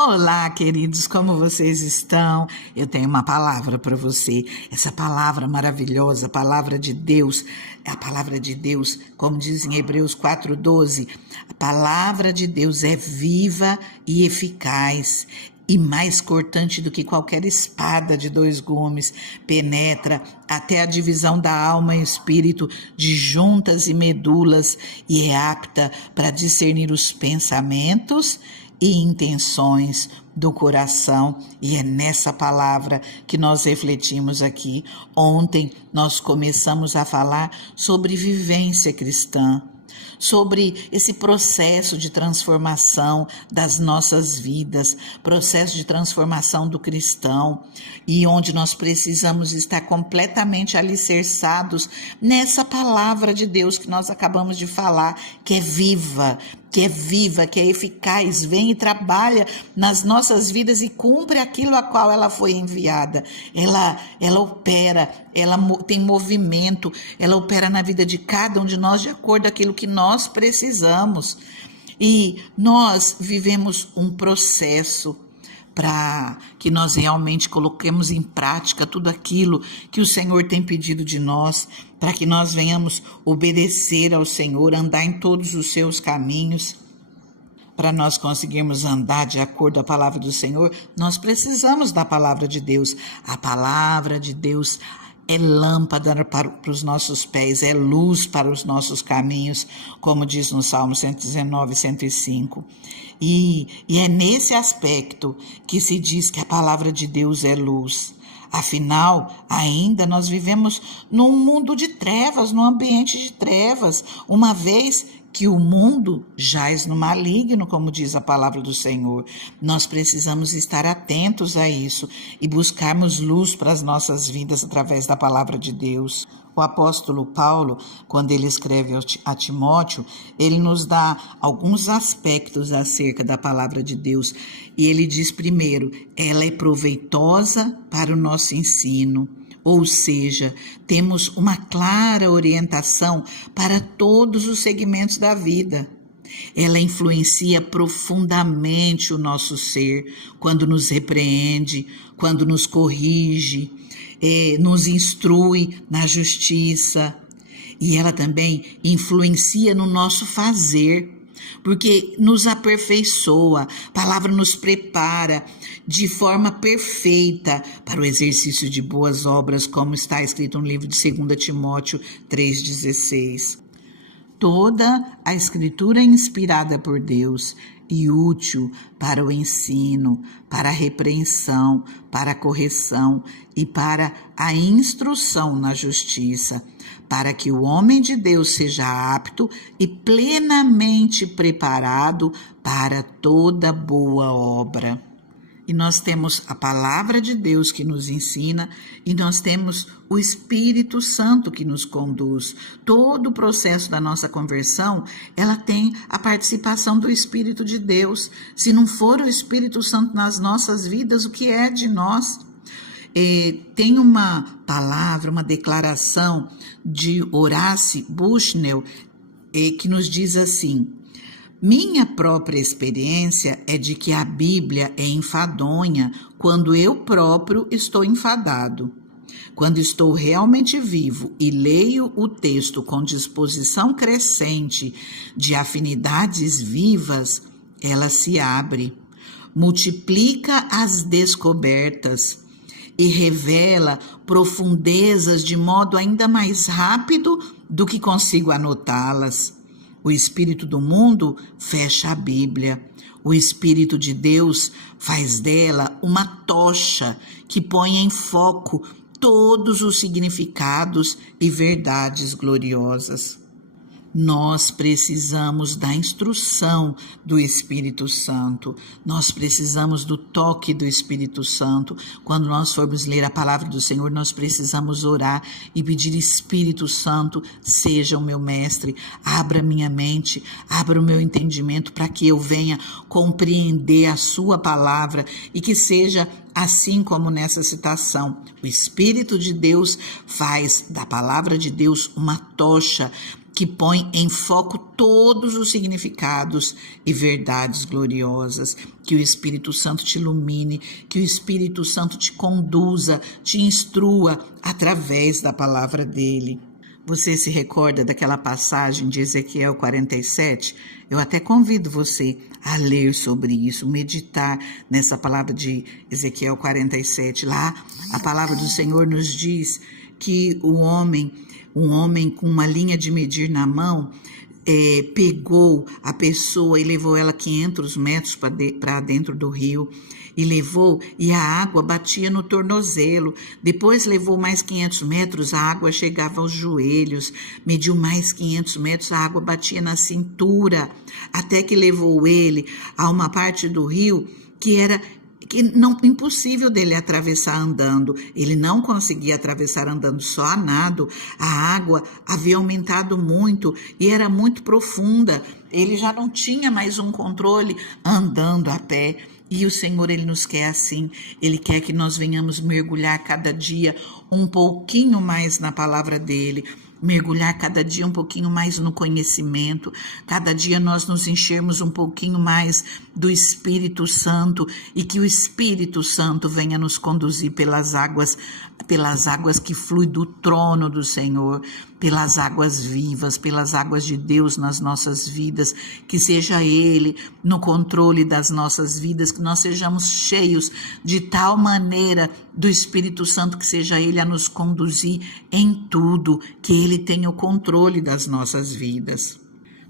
Olá, queridos, como vocês estão? Eu tenho uma palavra para você. Essa palavra maravilhosa, a palavra de Deus, é a palavra de Deus, como diz em Hebreus 4:12, a palavra de Deus é viva e eficaz e mais cortante do que qualquer espada de 2 gumes, penetra até a divisão da alma e espírito, de juntas e medulas, e é apta para discernir os pensamentos e intenções do coração. E é nessa palavra que nós refletimos aqui. Ontem nós começamos a falar sobre vivência cristã, sobre esse processo de transformação das nossas vidas, processo de transformação do cristão, e onde nós precisamos estar completamente alicerçados nessa palavra de Deus que nós acabamos de falar, que é viva, que é eficaz, vem e trabalha nas nossas vidas e cumpre aquilo a qual ela foi enviada. Ela opera, ela tem movimento, ela opera na vida de cada um de nós de acordo com aquilo que nós precisamos. E nós vivemos um processo para que nós realmente coloquemos em prática tudo aquilo que o Senhor tem pedido de nós, para que nós venhamos obedecer ao Senhor, andar em todos os seus caminhos. Para nós conseguirmos andar de acordo com a palavra do Senhor, nós precisamos da palavra de Deus. A palavra de Deus é lâmpada para os nossos pés, é luz para os nossos caminhos, como diz no Salmo 119, 105. E é nesse aspecto que se diz que a palavra de Deus é luz. Afinal, ainda nós vivemos num mundo de trevas, num ambiente de trevas, uma vez que o mundo jaz no maligno, como diz a palavra do Senhor. Nós precisamos estar atentos a isso e buscarmos luz para as nossas vidas através da palavra de Deus. O apóstolo Paulo, quando ele escreve a Timóteo, ele nos dá alguns aspectos acerca da palavra de Deus. E ele diz primeiro, ela é proveitosa para o nosso ensino. Ou seja, temos uma clara orientação para todos os segmentos da vida. Ela influencia profundamente o nosso ser quando nos repreende, quando nos corrige, nos instrui na justiça. E ela também influencia no nosso fazer, porque nos aperfeiçoa, a palavra nos prepara de forma perfeita para o exercício de boas obras, como está escrito no livro de 2 Timóteo 3,16. Toda a Escritura é inspirada por Deus e útil para o ensino, para a repreensão, para a correção e para a instrução na justiça, para que o homem de Deus seja apto e plenamente preparado para toda boa obra. E nós temos a palavra de Deus que nos ensina e nós temos o Espírito Santo que nos conduz. Todo o processo da nossa conversão, ela tem a participação do Espírito de Deus. Se não for o Espírito Santo nas nossas vidas, o que é de nós? Tem uma palavra, uma declaração de Horace Bushnell que nos diz assim: minha própria experiência é de que a Bíblia é enfadonha quando eu próprio estou enfadado. Quando estou realmente vivo e leio o texto com disposição crescente de afinidades vivas, ela se abre, multiplica as descobertas e revela profundezas de modo ainda mais rápido do que consigo anotá-las. O espírito do mundo fecha a Bíblia. O Espírito de Deus faz dela uma tocha que põe em foco todos os significados e verdades gloriosas. Nós precisamos da instrução do Espírito Santo, nós precisamos do toque do Espírito Santo. Quando nós formos ler a palavra do Senhor, nós precisamos orar e pedir: Espírito Santo, seja o meu mestre, abra minha mente, abra o meu entendimento para que eu venha compreender a sua palavra e que seja assim como nessa citação. O Espírito de Deus faz da palavra de Deus uma tocha que põe em foco todos os significados e verdades gloriosas. Que o Espírito Santo te ilumine, que o Espírito Santo te conduza, te instrua através da palavra dele. Você se recorda daquela passagem de Ezequiel 47? Eu até convido você a ler sobre isso, meditar nessa palavra de Ezequiel 47. Lá, a palavra do Senhor nos diz que um homem com uma linha de medir na mão, pegou a pessoa e levou ela 500 metros para dentro do rio, e a água batia no tornozelo. Depois levou mais 500 metros, a água chegava aos joelhos. Mediu mais 500 metros, a água batia na cintura, até que levou ele a uma parte do rio que era impossível dele atravessar andando. Ele não conseguia atravessar andando, só a nado. A água havia aumentado muito e era muito profunda. Ele já não tinha mais um controle andando a pé. E o Senhor, Ele nos quer assim. Ele quer que nós venhamos mergulhar cada dia um pouquinho mais na palavra dEle, mergulhar cada dia um pouquinho mais no conhecimento, cada dia nós nos enchermos um pouquinho mais do Espírito Santo e que o Espírito Santo venha nos conduzir pelas águas que fluem do trono do Senhor, pelas águas vivas, pelas águas de Deus nas nossas vidas, que seja Ele no controle das nossas vidas, que nós sejamos cheios de tal maneira do Espírito Santo, que seja Ele a nos conduzir em tudo, que Ele tenha o controle das nossas vidas.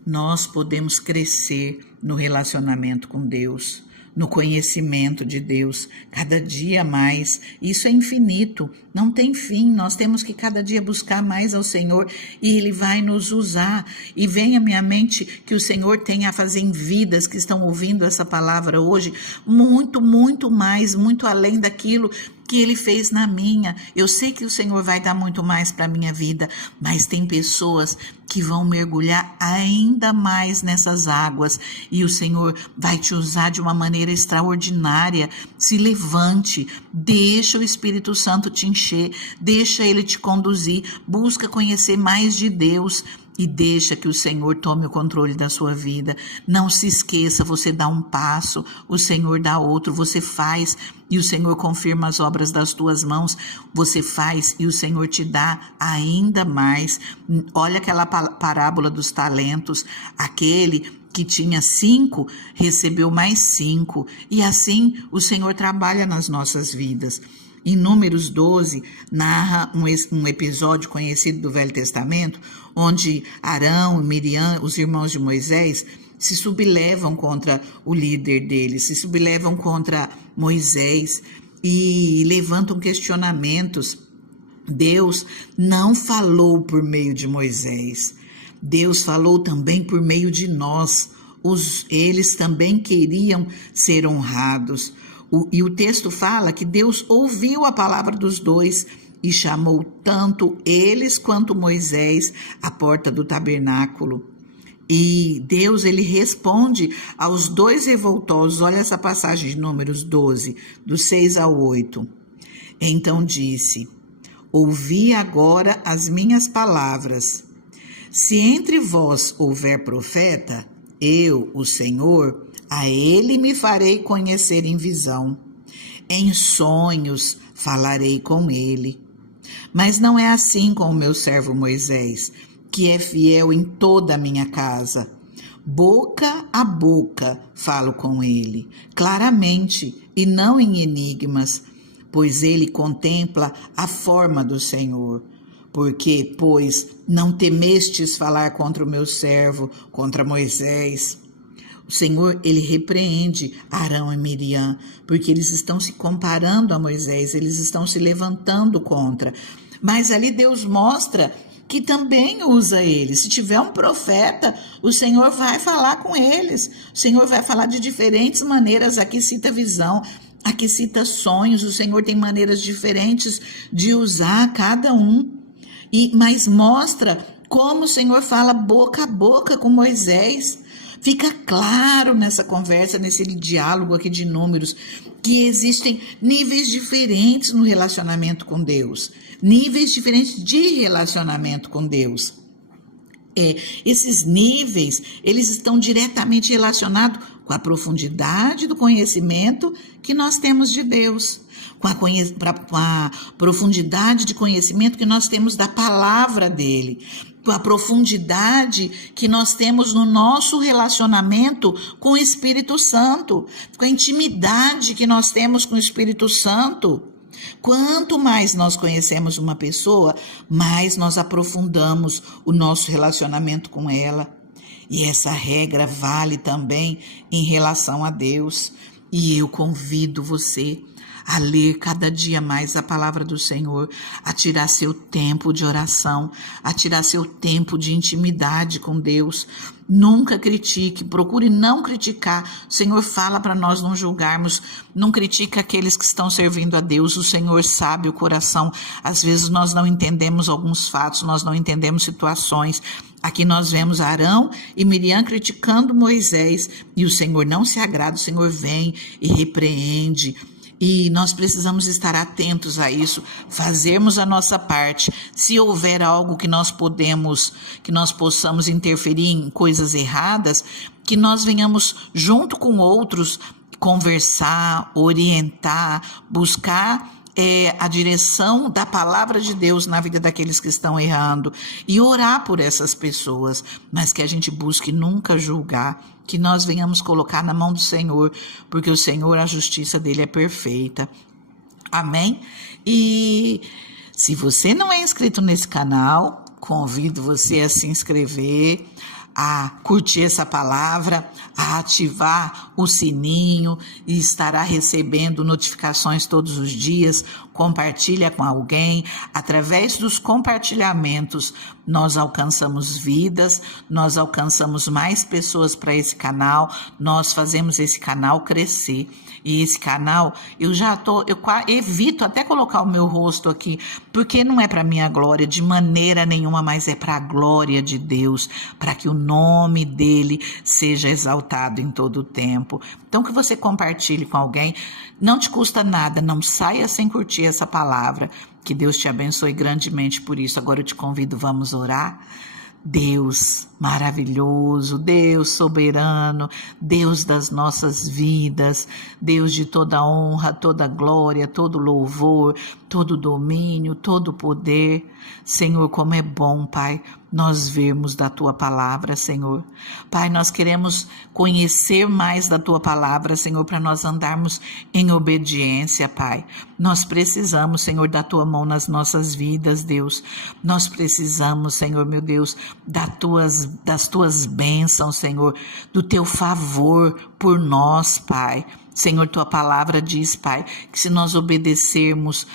Nós podemos crescer no relacionamento com Deus, no conhecimento de Deus, cada dia mais. Isso é infinito, não tem fim. Nós temos que cada dia buscar mais ao Senhor e Ele vai nos usar. E vem à minha mente que o Senhor tem a fazer em vidas que estão ouvindo essa palavra hoje, muito, muito mais, muito além daquilo que Ele fez na minha. Eu sei que o Senhor vai dar muito mais para a minha vida, mas tem pessoas que vão mergulhar ainda mais nessas águas e o Senhor vai te usar de uma maneira extraordinária. Se levante, deixa o Espírito Santo te encher, deixa Ele te conduzir, busca conhecer mais de Deus e deixa que o Senhor tome o controle da sua vida. Não se esqueça, você dá um passo, o Senhor dá outro, você faz e o Senhor confirma as obras das tuas mãos, você faz e o Senhor te dá ainda mais. Olha aquela parábola dos talentos, aquele que tinha 5, recebeu mais 5, e assim o Senhor trabalha nas nossas vidas. Em Números 12, narra um episódio conhecido do Velho Testamento, onde Arão e Miriam, os irmãos de Moisés, se sublevam contra o líder deles, se sublevam contra Moisés e levantam questionamentos. Deus não falou por meio de Moisés, Deus falou também por meio de nós. Eles também queriam ser honrados. E o texto fala que Deus ouviu a palavra dos dois e chamou tanto eles quanto Moisés à porta do tabernáculo. E Deus, ele responde aos dois revoltosos. Olha essa passagem de Números 12, do 6 ao 8. Então disse: ouvi agora as minhas palavras. Se entre vós houver profeta, eu, o Senhor, a ele me farei conhecer em visão. Em sonhos falarei com ele. Mas não é assim com o meu servo Moisés, que é fiel em toda a minha casa. Boca a boca falo com ele, claramente e não em enigmas, pois ele contempla a forma do Senhor. Porque, pois, não temestes falar contra o meu servo, contra Moisés? O Senhor, ele repreende Arão e Miriam, porque eles estão se comparando a Moisés, eles estão se levantando contra. Mas ali Deus mostra que também usa eles. Se tiver um profeta, o Senhor vai falar com eles. O Senhor vai falar de diferentes maneiras. Aqui cita visão, aqui cita sonhos. O Senhor tem maneiras diferentes de usar cada um. Mas mostra como o Senhor fala boca a boca com Moisés. Fica claro nessa conversa, nesse diálogo aqui de Números, que existem níveis diferentes no relacionamento com Deus. Níveis diferentes de relacionamento com Deus. Esses níveis, eles estão diretamente relacionados com a profundidade do conhecimento que nós temos de Deus, com a profundidade de conhecimento que nós temos da palavra dele, com a profundidade que nós temos no nosso relacionamento com o Espírito Santo, com a intimidade que nós temos com o Espírito Santo. Quanto mais nós conhecemos uma pessoa, mais nós aprofundamos o nosso relacionamento com ela. E essa regra vale também em relação a Deus. E eu convido você a ler cada dia mais a palavra do Senhor, a tirar seu tempo de oração, a tirar seu tempo de intimidade com Deus. Nunca critique, procure não criticar. O Senhor fala para nós não julgarmos, não critique aqueles que estão servindo a Deus. O Senhor sabe o coração. Às vezes nós não entendemos alguns fatos, nós não entendemos situações. Aqui nós vemos Arão e Miriam criticando Moisés e o Senhor não se agrada, o Senhor vem e repreende. E nós precisamos estar atentos a isso, fazermos a nossa parte. Se houver algo que nós possamos interferir em coisas erradas, que nós venhamos junto com outros conversar, orientar, buscar a direção da palavra de Deus na vida daqueles que estão errando e orar por essas pessoas, mas que a gente busque nunca julgar, que nós venhamos colocar na mão do Senhor, porque o Senhor, a justiça dele é perfeita. Amém? E se você não é inscrito nesse canal, convido você a se inscrever, a curtir essa palavra, a ativar o sininho e estará recebendo notificações todos os dias. Compartilha com alguém. Através dos compartilhamentos, nós alcançamos vidas, nós alcançamos mais pessoas para esse canal, nós fazemos esse canal crescer. E esse canal, eu evito até colocar o meu rosto aqui, porque não é para minha glória de maneira nenhuma, mas é para a glória de Deus, para que o nome dele seja exaltado em todo o tempo. Então que você compartilhe com alguém, não te custa nada, não saia sem curtir essa palavra. Que Deus te abençoe grandemente por isso. Agora eu te convido, vamos orar. Deus maravilhoso, Deus soberano, Deus das nossas vidas, Deus de toda honra, toda glória, todo louvor, todo domínio, todo poder. Senhor, como é bom, Pai, nós vermos da Tua palavra, Senhor. Pai, nós queremos conhecer mais da Tua palavra, Senhor, para nós andarmos em obediência, Pai. Nós precisamos, Senhor, da Tua mão nas nossas vidas, Deus. Nós precisamos, Senhor, meu Deus, das Tuas bênçãos, Senhor, do Teu favor por nós, Pai. Senhor, Tua palavra diz, Pai, que se nós obedecermos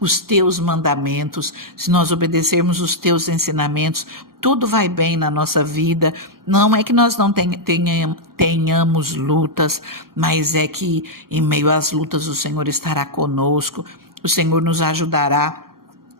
os Teus mandamentos, se nós obedecermos os Teus ensinamentos, tudo vai bem na nossa vida. Não é que nós não tenhamos lutas, mas é que em meio às lutas o Senhor estará conosco, o Senhor nos ajudará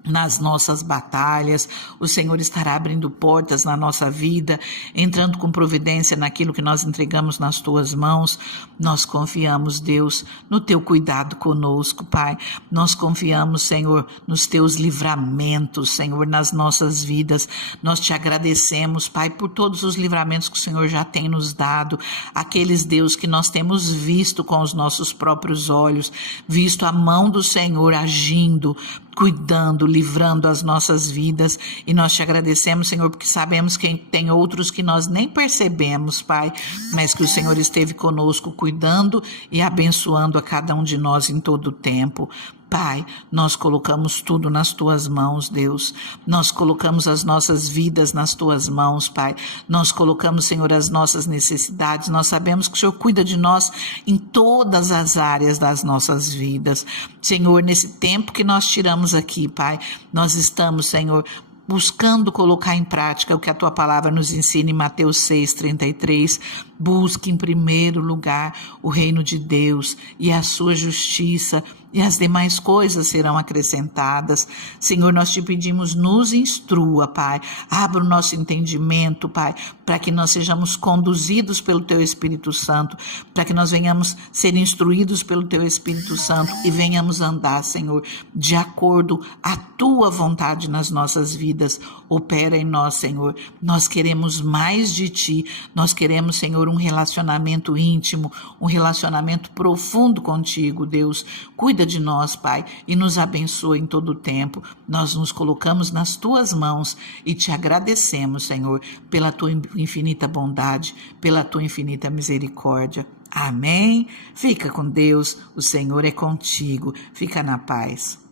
nas nossas batalhas, o Senhor estará abrindo portas na nossa vida, entrando com providência naquilo que nós entregamos nas Tuas mãos. Nós confiamos, Deus, no Teu cuidado conosco, Pai. Nós confiamos, Senhor, nos Teus livramentos, Senhor, nas nossas vidas. Nós Te agradecemos, Pai, por todos os livramentos que o Senhor já tem nos dado, aqueles, Deus, que nós temos visto com os nossos próprios olhos, visto a mão do Senhor agindo, cuidando, livrando as nossas vidas, e nós Te agradecemos, Senhor, porque sabemos que tem outros que nós nem percebemos, Pai, mas que o Senhor esteve conosco, cuidando e abençoando a cada um de nós em todo o tempo. Pai, nós colocamos tudo nas Tuas mãos, Deus. Nós colocamos as nossas vidas nas Tuas mãos, Pai. Nós colocamos, Senhor, as nossas necessidades. Nós sabemos que o Senhor cuida de nós em todas as áreas das nossas vidas. Senhor, nesse tempo que nós tiramos aqui, Pai, nós estamos, Senhor, buscando colocar em prática o que a Tua palavra nos ensina em Mateus 6:33. Busque em primeiro lugar o reino de Deus e a sua justiça, e as demais coisas serão acrescentadas. Senhor, nós te pedimos, nos instrua, Pai. Abra o nosso entendimento, Pai, para que nós sejamos conduzidos pelo Teu Espírito Santo, para que nós venhamos ser instruídos pelo Teu Espírito Santo e venhamos andar, Senhor, de acordo à Tua vontade nas nossas vidas. Opera em nós, Senhor. Nós queremos mais de Ti. Nós queremos, Senhor, um relacionamento íntimo, um relacionamento profundo contigo, Deus. Cuida de nós, Pai, e nos abençoa em todo o tempo. Nós nos colocamos nas Tuas mãos e Te agradecemos, Senhor, pela Tua infinita bondade, pela Tua infinita misericórdia. Amém? Fica com Deus, o Senhor é contigo. Fica na paz.